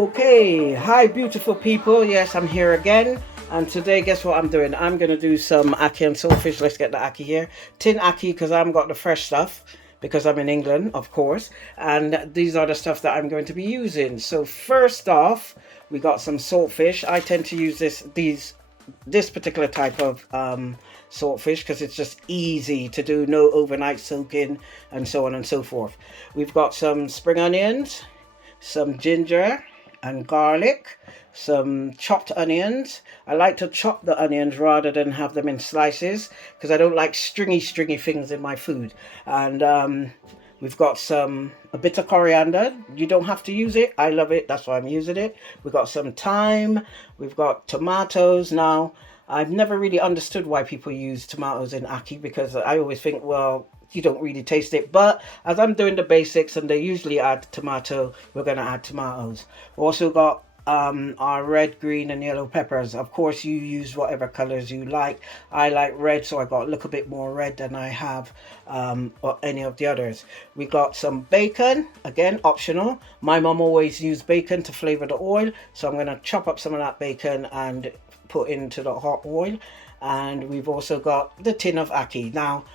Okay, hi beautiful people. Yes, I'm here again. And today, guess what I'm doing? I'm going to do some ackee and saltfish. Let's get the ackee here. Tin ackee, because I haven't got the fresh stuff, because I'm in England, of course. And these are the stuff that I'm going to be using. So first off, we got some saltfish. I tend to use this particular type of saltfish because it's just easy to do, no overnight soaking and so on and so forth. We've got some spring onions, some ginger and garlic, some chopped onions. I like to chop the onions rather than have them in slices because I don't like stringy things in my food. And we've got a bit of coriander. You don't have to use it. I love it. That's why I'm using it. We've got some thyme. We've got tomatoes. Now, I've never really understood why people use tomatoes in ackee because I always think, well, you don't really taste it. But as I'm doing the basics and they usually add tomato, we're going to add tomatoes. We also got our red, green and yellow peppers. Of course, you use whatever colors you like. I like red, so I got a little bit more red than I have or any of the others. We got some bacon, again optional. My mom always used bacon to flavor the oil, so I'm going to chop up some of that bacon and put into the hot oil. And we've also got the tin of ackee. Now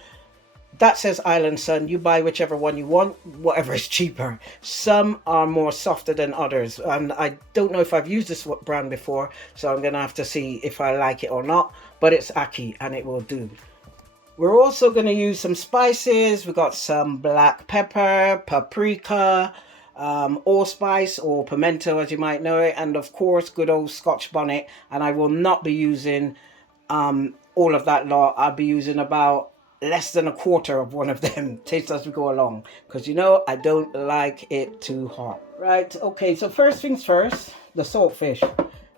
that says Island Sun. You buy whichever one you want, whatever is cheaper. Some are more softer than others, and I don't know if I've used this brand before, so I'm gonna have to see if I like it or not. But it's ackee and it will do. We're also going to use some spices. We got some black pepper, paprika, allspice or pimento as you might know it, and of course good old Scotch bonnet. And I will not be using all of that lot. I'll be using about less than a quarter of one of them. Taste as we go along, because you know I don't like it too hot. Right, okay, so first things first, the saltfish.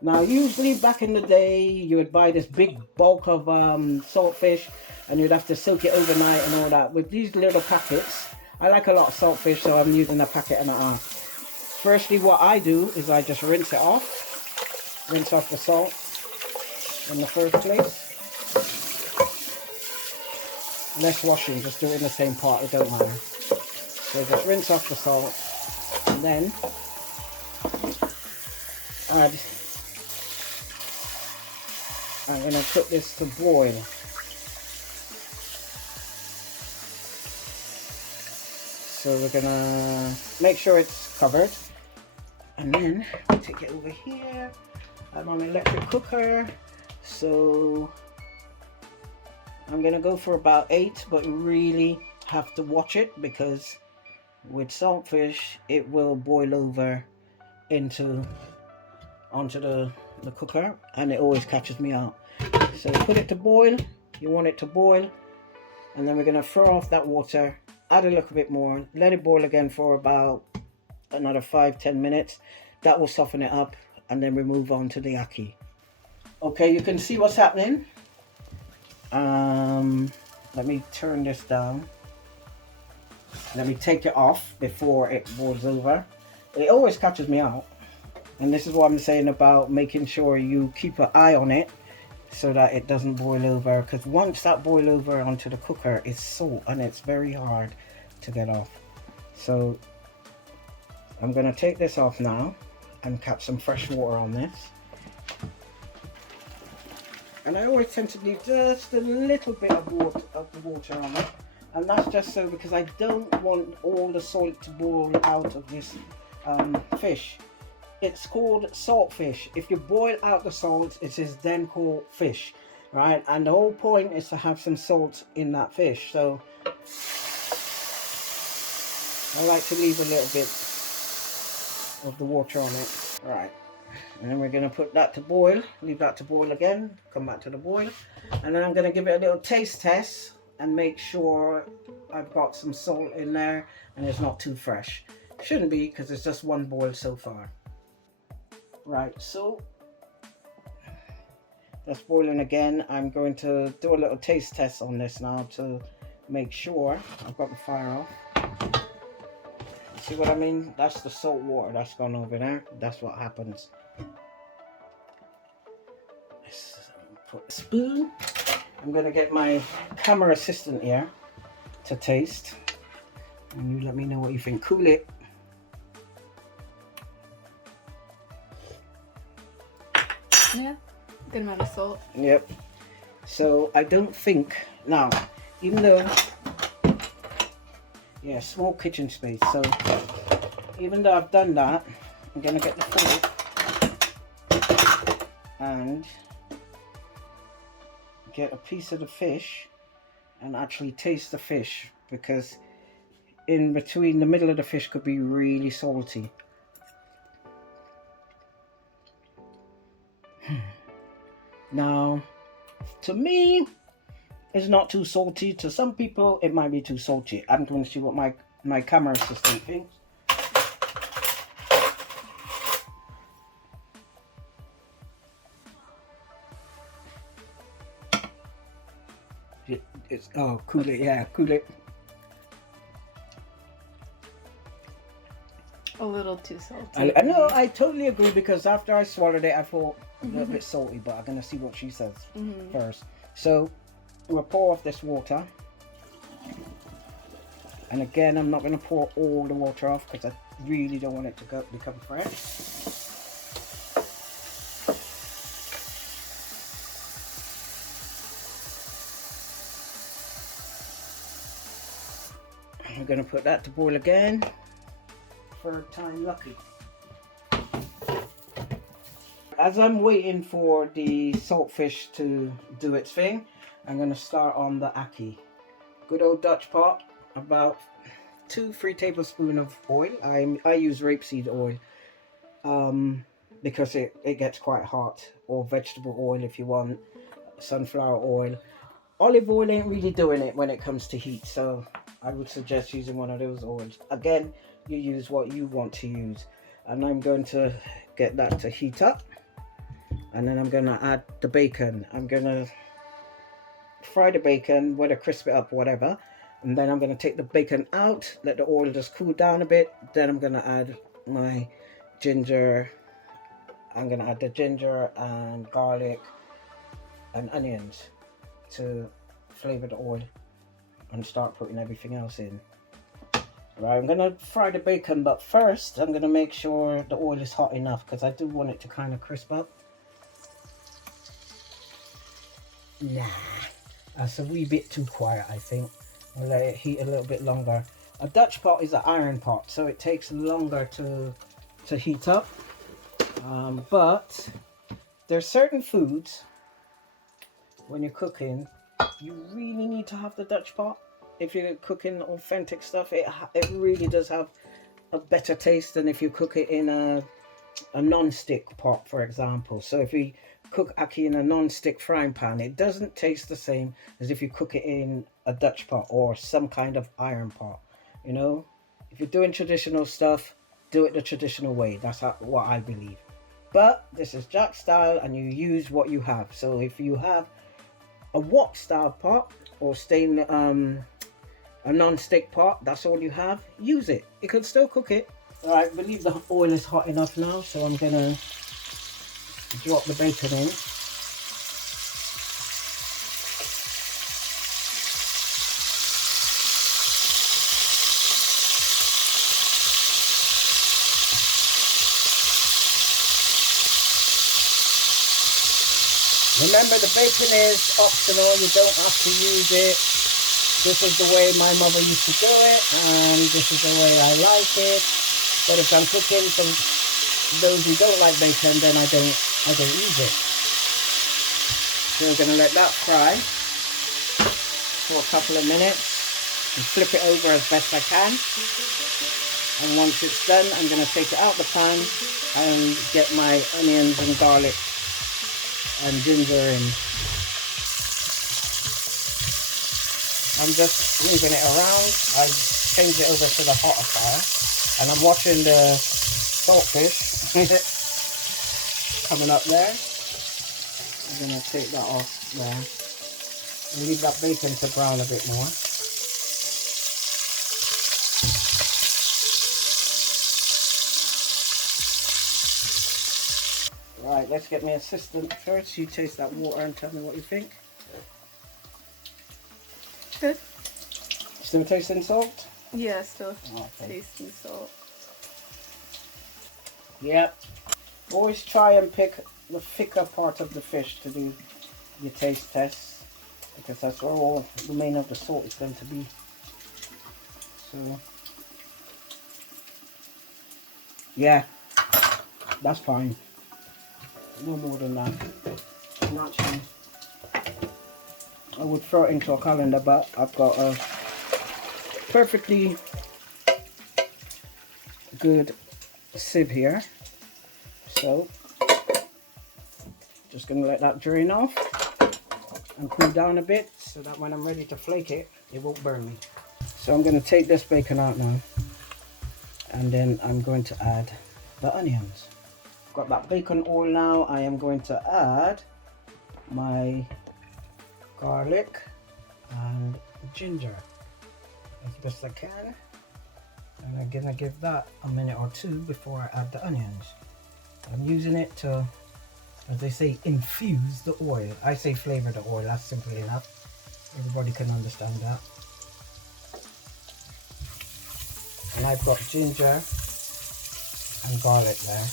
Now usually back in the day you would buy this big bulk of saltfish and you'd have to soak it overnight and all that. With these little packets, I like a lot of saltfish, so I'm using a packet and a half. Firstly, what I do is I just rinse it off. Rinse off the salt in the first place. Less washing, just do it in the same pot, it don't matter. So just rinse off the salt and then I'm going to put this to boil. So we're going to make sure it's covered, and then we take it over here. I'm on an electric cooker, so I'm going to go for about 8, but you really have to watch it because with saltfish it will boil over onto the cooker, and it always catches me out. So put it to boil. You want it to boil, and then we're going to throw off that water, add a little bit more, let it boil again for about another 5-10 minutes. That will soften it up, and then we move on to the ackee. Okay, you can see what's happening. Let me turn this down. Let me take it off before it boils over. It always catches me out, and this is what I'm saying about making sure you keep an eye on it so that it doesn't boil over, because once that boil over onto the cooker, it's salt and it's very hard to get off. So I'm going to take this off now and catch some fresh water on this. And I always tend to leave just a little bit of the water on it, and that's just so because I don't want all the salt to boil out of this fish. It's called saltfish. If you boil out the salt, it is then called fish, right? And the whole point is to have some salt in that fish. So I like to leave a little bit of the water on it. Right, and then we're going to put that to boil, leave that to boil again, come back to the boil, and then I'm going to give it a little taste test and make sure I've got some salt in there and it's not too fresh. Shouldn't be, because it's just one boil so far. Right, so that's boiling again. I'm going to do a little taste test on this now to make sure I've got the fire off. See what I mean? That's the salt water that's gone over there. That's what happens. Let's put a spoon. I'm going to get my camera assistant here to taste, and you let me know what you think. Cool it. Yeah, good amount of salt. Yep. So I don't think now, even though, yeah, small kitchen space. So even though I've done that, I'm gonna get the fork and get a piece of the fish and actually taste the fish, because in between the middle of the fish could be really salty. Now, to me, it's not too salty. To some people, it might be too salty. I'm going to see what my camera assistant thinks. It's, oh, cool it, yeah, cool it. A little too salty. I know, I totally agree, because after I swallowed it, I thought a little bit salty, but I'm going to see what she says first. So, we'll pour off this water. And again, I'm not going to pour all the water off, because I really don't want it to become fresh. I'm going to put that to boil again. Third time lucky. As I'm waiting for the saltfish to do its thing, I'm going to start on the ackee. Good old Dutch pot, about 2-3 tablespoons of oil. I use rapeseed oil because it gets quite hot, or vegetable oil if you want, sunflower oil. Olive oil ain't really doing it when it comes to heat, so I would suggest using one of those oils. Again, you use what you want to use. And I'm going to get that to heat up. And then I'm going to add the bacon. I'm going to fry the bacon, whether crisp it up or whatever. And then I'm going to take the bacon out, let the oil just cool down a bit. Then I'm going to add my ginger. I'm going to add the ginger and garlic and onions to flavor the oil and start putting everything else in. Right, I'm going to fry the bacon, but first I'm going to make sure the oil is hot enough, because I do want it to kind of crisp up. Nah, that's a wee bit too quiet, I think. I'll let it heat a little bit longer. A Dutch pot is an iron pot, so it takes longer to heat up. But there's certain foods, when you're cooking, you really need to have the Dutch pot. If you're cooking authentic stuff, it really does have a better taste than if you cook it in a non-stick pot, for example. So if you cook ackee in a non-stick frying pan, it doesn't taste the same as if you cook it in a Dutch pot or some kind of iron pot. You know, if you're doing traditional stuff, do it the traditional way. That's what I believe. But this is Jaxz style, and you use what you have. So if you have a wok style pot or a non-stick pot, that's all you have, use it. You can still cook it. All right, I believe the oil is hot enough now, so I'm gonna drop the bacon in. Remember, the bacon is optional, you don't have to use it. This is the way my mother used to do it, and this is the way I like it. But if I'm cooking for those who don't like bacon, then I don't use it. So we're going to let that fry for a couple of minutes and flip it over as best I can. And once it's done, I'm going to take it out the pan and get my onions and garlic and ginger in. I'm just moving it around. I changed it over to the hotter fire, and I'm watching the saltfish coming up there. I'm gonna take that off there and leave that bacon to brown a bit more. Right, let's get my assistant first. You taste that water and tell me what you think. Good. Still tasting salt? Yeah, still tasting salt. Yep. Always try and pick the thicker part of the fish to do your taste test, because that's where all the main of the salt is going to be. So yeah, that's fine. No more than that. Naturally, I would throw it into a colander, but I've got a perfectly good sieve here, so just gonna let that drain off and cool down a bit so that when I'm ready to flake it, it won't burn me. So I'm gonna take this bacon out now, and then I'm going to add the onions. Got that bacon oil now. I am going to add my garlic and ginger as best I can, and I'm gonna give that a minute or two before I add the onions. I'm using it to, as they say, infuse the oil. I say flavor the oil, that's simple enough. Everybody can understand that. And I've got ginger and garlic there.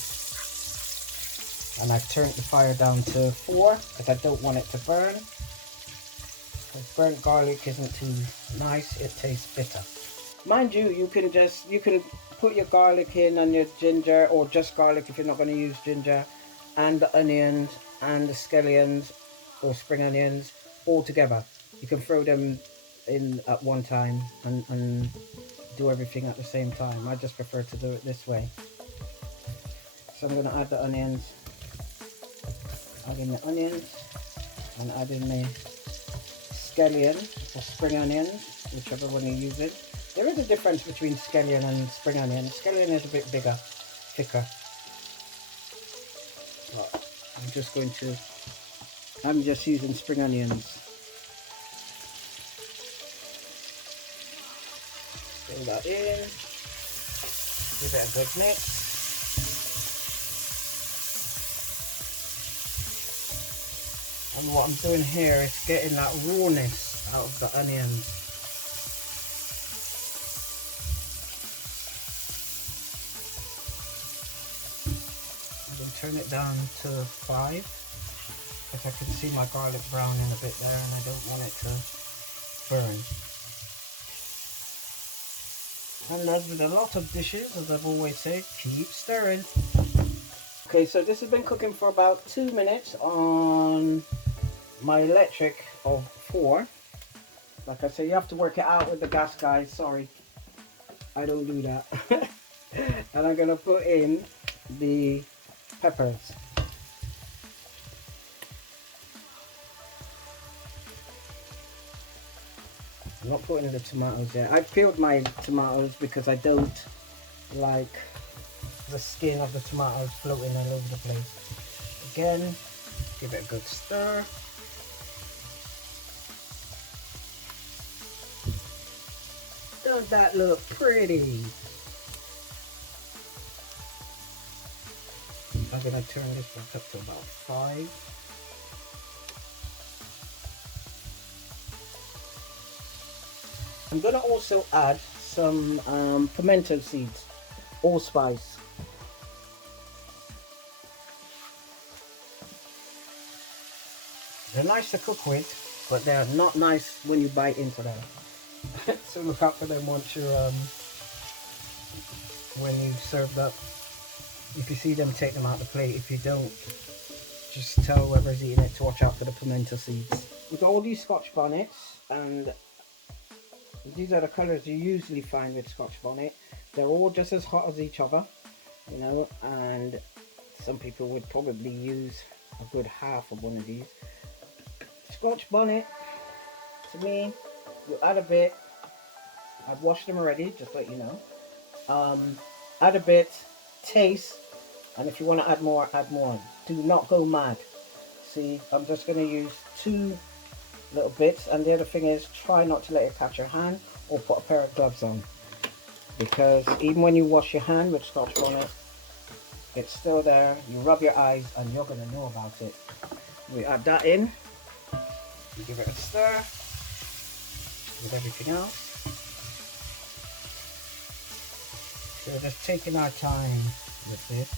And I've turned the fire down to 4 because I don't want it to burn. Because burnt garlic isn't too nice, it tastes bitter. Mind you, you can put your garlic in and your ginger, or just garlic if you're not going to use ginger, and the onions and the scallions or spring onions all together. You can throw them in at one time and do everything at the same time. I just prefer to do it this way. So I'm going to add the onions. Add in the onions and add in the scallion or spring onions, whichever one you're using. There is a difference between scallion and spring onion. Scallion is a bit bigger, thicker. But I'm just using spring onions. Throw that in, give it a good mix. And what I'm doing here is getting that rawness out of the onions. I'm going to turn it down to 5 because I can see my garlic browning a bit there and I don't want it to burn. And as with a lot of dishes, as I've always said, keep stirring. Okay, so this has been cooking for about 2 minutes on my electric of 4. Like I say, you have to work it out with the gas, guys. Sorry, I don't do that. And I'm gonna put in the peppers. I'm not putting in the tomatoes yet. I've peeled my tomatoes because I don't like the skin of the tomatoes floating all over the place. Again, give it a good stir. Doesn't that look pretty? I'm gonna turn this back up to about 5. I'm gonna also add some pimento seeds, allspice. They're nice to cook with, but they're not nice when you bite into them. So look out for them once you're when you serve up. If you see them, take them out of the plate. If you don't, just tell whoever's eating it to watch out for the pimento seeds. With all these Scotch bonnets, and these are the colours you usually find with Scotch bonnet, they're all just as hot as each other, you know, and some people would probably use a good half of one of these. Scotch bonnet, to me, you add a bit. I've washed them already, just to let you know. Add a bit, taste, and if you want to add more, add more. Do not go mad. See, I'm just going to use 2 little bits, and the other thing is, try not to let it catch your hand or put a pair of gloves on, because even when you wash your hand with Scotch bonnet, it's still there. You rub your eyes and you're going to know about it. We add that in, give it a stir with everything else. So just taking our time with this,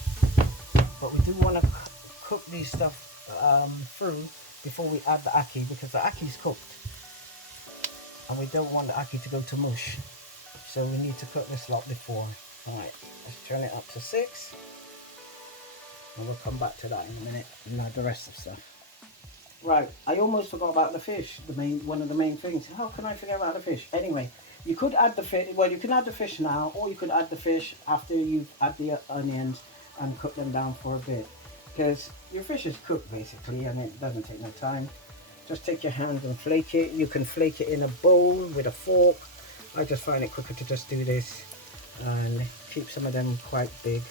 but we do want to cook these stuff through before we add the ackee, because the ackee's cooked and we don't want the ackee to go to mush, so we need to cook this lot before. Alright, let's turn it up to 6 and we'll come back to that in a minute and add the rest of stuff. Right, I almost forgot about the fish, one of the main things. How can I forget about the fish? Anyway, you could add the fish, well, you can add the fish now, or you could add the fish after you've add the onions and cook them down for a bit, because your fish is cooked basically and it doesn't take no time. Just take your hands and flake it. You can flake it in a bowl with a fork. I just find it quicker to just do this and keep some of them quite big.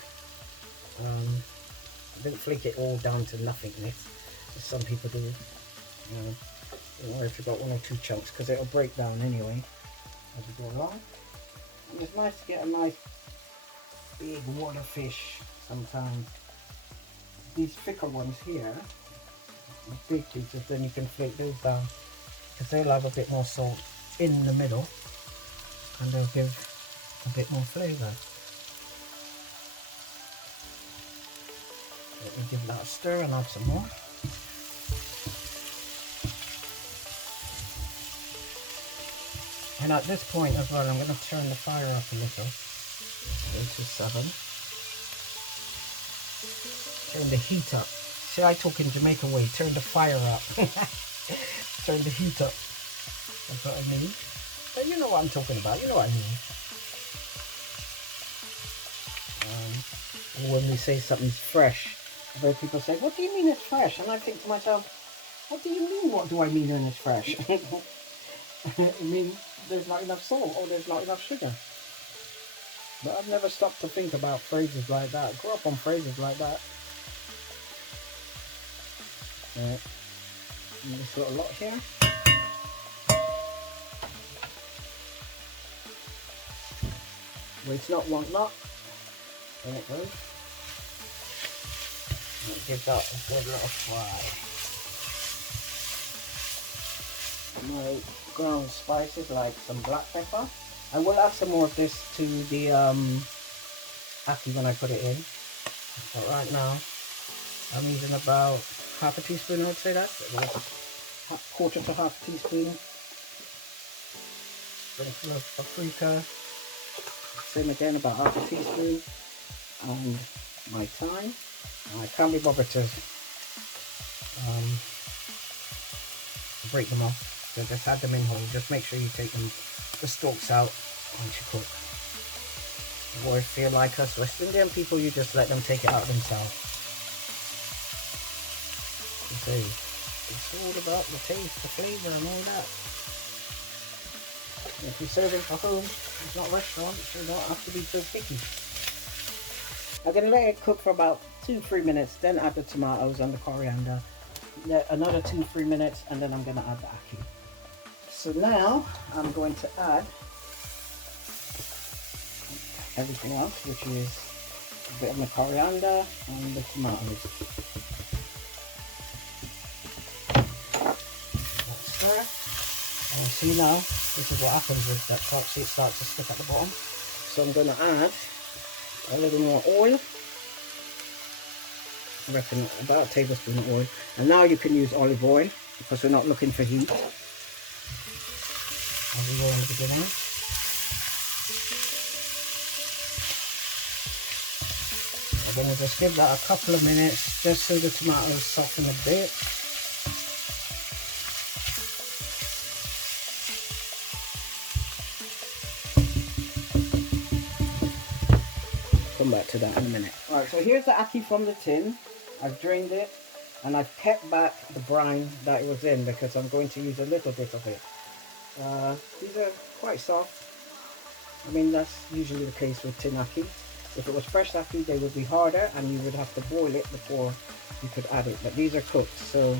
Don't flake it all down to nothingness, as some people do. Or if you've got 1 or 2 chunks, because it'll break down anyway as you go along. And it's nice to get a nice big water fish sometimes. These thicker ones here, big pieces, then you can flake those down, because they'll have a bit more salt in the middle and they'll give a bit more flavour. Let me give that a stir and add some more. And at this point as well, I'm going to turn the fire up a little. Go to 7. Turn the heat up. See, I talk in Jamaican way. Turn the fire up. Turn the heat up. That's what I mean. But you know what I'm talking about. You know what I mean. When we say something's fresh, I've heard people say, "What do you mean it's fresh?" And I think to myself, "What do you mean? What do I mean when it's fresh?" I mean, there's not enough salt or there's not enough sugar. But I've never stopped to think about phrases like that. I grew up on phrases like that. Right. This little lot here. Well, it's not one lot. There it goes. And give that a good little fry. My ground spices like some black pepper. I will add some more of this to the ackee when I put it in. But right now, I'm using about half a teaspoon, I'd say that. About quarter to half a teaspoon. Sprinkle of paprika. Same again, about half a teaspoon. And my thyme. And I can't be bothered to break them off. So just add them in whole. Just make sure you take the stalks out once you cook. Or if you're like us West Indian people, you just let them take it out themselves. You see, it's all about the taste, the flavour and all that. If you're serving for home, it's not a restaurant, so you don't have to be so picky. I'm going to let it cook for about 2-3 minutes, then add the tomatoes and the coriander. Another 2-3 minutes, and then I'm going to add the ackee. So now I'm going to add everything else, which is a bit of the coriander and the tomatoes. Let's stir. And you see now, this is what happens with that top, see it starts to stick at the bottom. So I'm going to add a little more oil. I reckon about a tablespoon of oil. And now you can use olive oil, because we're not looking for heat. Olive oil in the beginning. We're going to just give that a couple of minutes, just so the tomatoes soften a bit. Come back to that in a minute. Alright, so here's the ackee from the tin. I've drained it and I've kept back the brine that it was in, because I'm going to use a little bit of it. These are quite soft. I mean, that's usually the case with tin ackee. If it was fresh ackee, they would be harder and you would have to boil it before you could add it. But these are cooked, so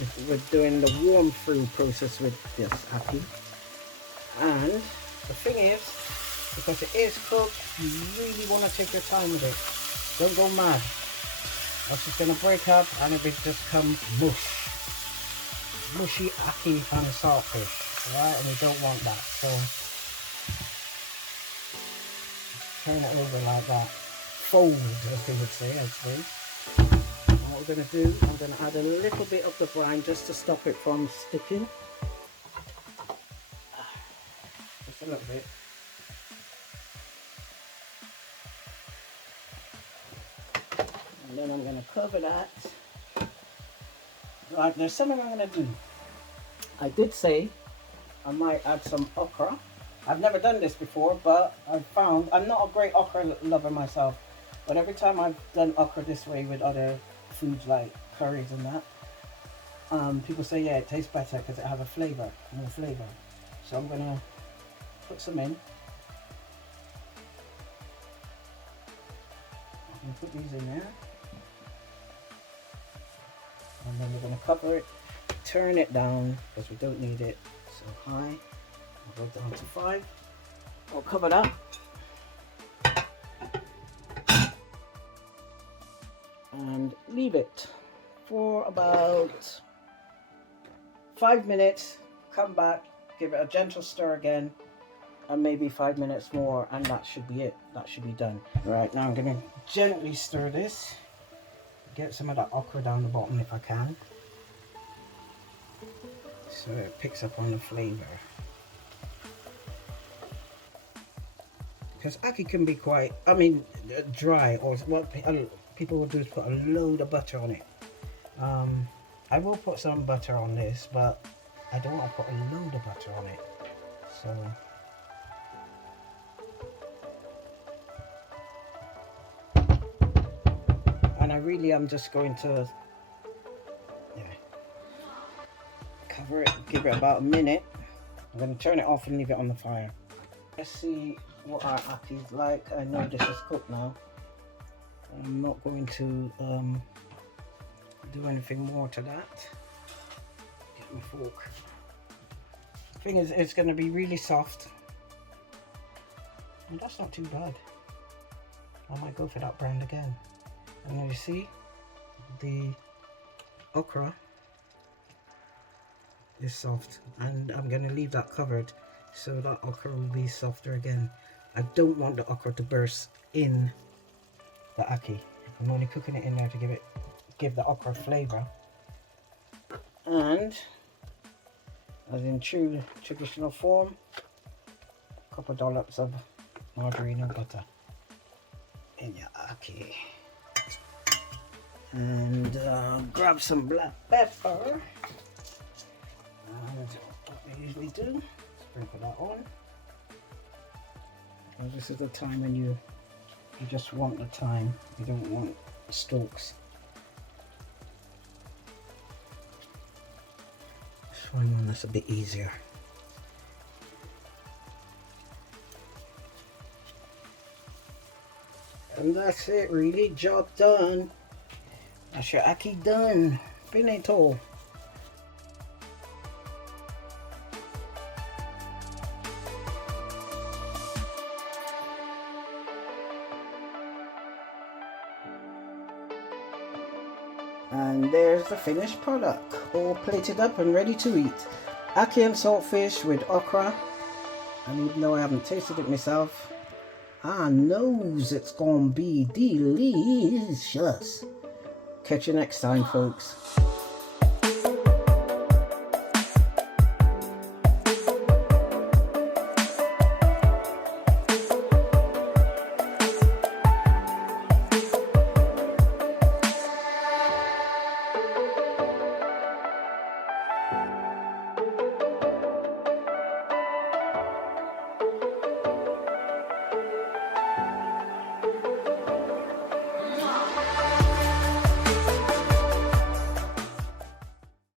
if we're doing the warm through process with this ackee. And the thing is, because it is cooked, you really want to take your time with it. Don't go mad. Else it's going to break up and it will just come mush. Mushy ackee and saltfish. Alright, and you don't want that. So turn it over like that. Fold, as they would say, I suppose. what we're going to do, I'm going to add a little bit of the brine just to stop it from sticking. Just a little bit. And then I'm going to cover that. Right, there's something I'm going to do. I did say I might add some okra. I've never done this before, but I found, I'm not a great okra lover myself, but every time I've done okra this way with other foods like curries and that, people say, yeah, it tastes better because it has a flavor, more flavor. So I'm gonna put some in. I'm gonna put these in there. And then we're gonna cover it, turn it down because we don't need it so high. I'll go down to 5. I'll cover that. And leave it for about 5 minutes. Come back, give it a gentle stir again, and maybe 5 minutes more, and that should be it. That should be done. Right, now I'm going to gently stir this. Get some of that okra down the bottom if I can, so it picks up on the flavor. Because ackee can be quite, I mean, dry, or what people will do is put a load of butter on it. I will put some butter on this, but I don't want to put a load of butter on it. So and I really am just going to cover it, give it about a minute. I'm going to turn it off and leave it on the fire. Let's see what our ackee is like. I know this is cooked now. I'm not going to do anything more to that. Get my fork. Thing is, it's going to be really soft. And that's not too bad. I might go for that brand again. And then you see the okra is soft, and I'm going to leave that covered so that okra will be softer again. I don't want the okra to burst in the ackee. I'm only cooking it in there to give the okra flavor. And as in true traditional form, a couple of dollops of margarine and butter in your ackee. And grab some black pepper. And what we usually do, sprinkle that on. And this is the time when you just want the thyme, you don't want stalks. Let's find one that's a bit easier. And that's it, really, job done. That's your ackee done. Pimento. And there's the finished product, all plated up and ready to eat. Ackee and saltfish with okra. And even though I haven't tasted it myself, I knows it's gonna be delicious. Catch you next time, folks.